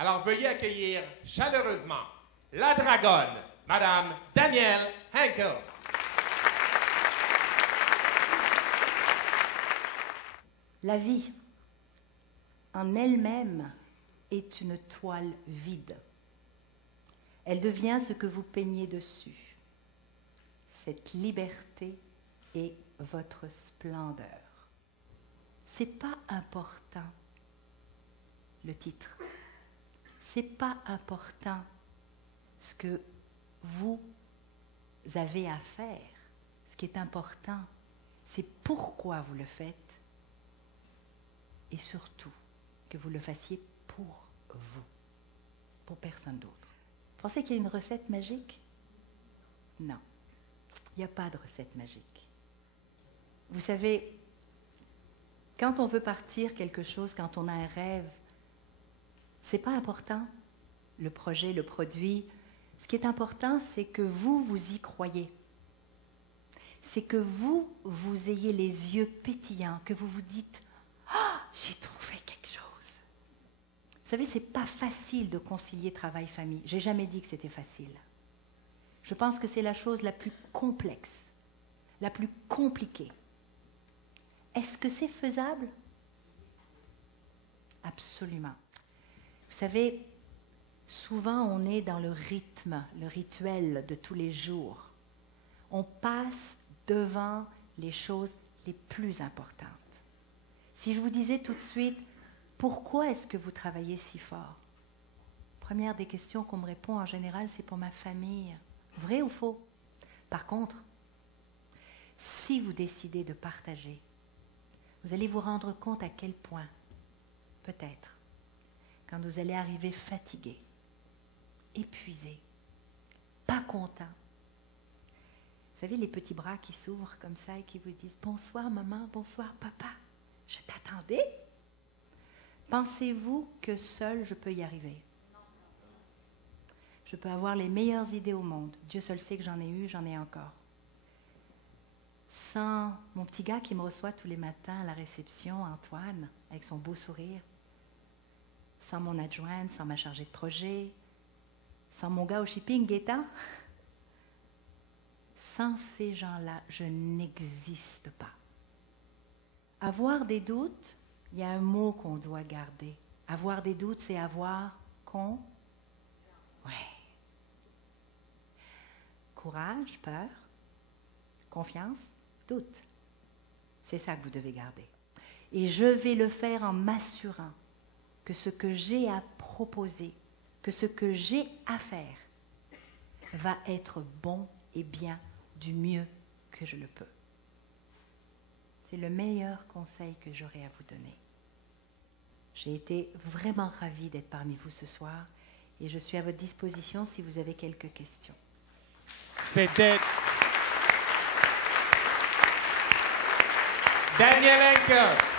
Alors veuillez accueillir chaleureusement la dragonne, Madame Danielle Henkel. La vie, en elle-même, est une toile vide. Elle devient ce que vous peignez dessus. Cette liberté est votre splendeur. C'est pas important, le titre. C'est pas important ce que vous avez à faire. Ce qui est important, c'est pourquoi vous le faites et surtout que vous le fassiez pour vous, pour personne d'autre. Vous pensez qu'il y a une recette magique? Non, il n'y a pas de recette magique. Vous savez, quand on veut partir quelque chose, quand on a un rêve, c'est pas important, le projet, le produit. Ce qui est important, c'est que vous, vous y croyez. C'est que vous, vous ayez les yeux pétillants, que vous vous dites « Ah, j'ai trouvé quelque chose !» Vous savez, c'est pas facile de concilier travail-famille. J'ai jamais dit que c'était facile. Je pense que c'est la chose la plus complexe, la plus compliquée. Est-ce que c'est faisable? Absolument. Vous savez, souvent on est dans le rythme, le rituel de tous les jours. On passe devant les choses les plus importantes. Si je vous disais tout de suite, pourquoi est-ce que vous travaillez si fort? Première des questions qu'on me répond en général, c'est pour ma famille. Vrai ou faux? Par contre, si vous décidez de partager, vous allez vous rendre compte à quel point, peut-être, quand vous allez arriver fatigué, épuisé, pas content. Vous savez, les petits bras qui s'ouvrent comme ça et qui vous disent « Bonsoir maman, bonsoir papa, je t'attendais ». Pensez-vous que seul je peux y arriver? Je peux avoir les meilleures idées au monde. Dieu seul sait que j'en ai eu, j'en ai encore. Sans mon petit gars qui me reçoit tous les matins à la réception, Antoine, avec son beau sourire, sans mon adjointe, sans ma chargée de projet, sans mon gars au shipping, Gaétan, sans ces gens-là, je n'existe pas. Avoir des doutes, il y a un mot qu'on doit garder. Avoir des doutes, c'est avoir courage, peur, confiance, doute. C'est ça que vous devez garder. Et je vais le faire en m'assurant que ce que j'ai à proposer, que ce que j'ai à faire va être bon et bien du mieux que je le peux. C'est le meilleur conseil que j'aurai à vous donner. J'ai été vraiment ravie d'être parmi vous ce soir et je suis à votre disposition si vous avez quelques questions. C'était Danielle Henkel.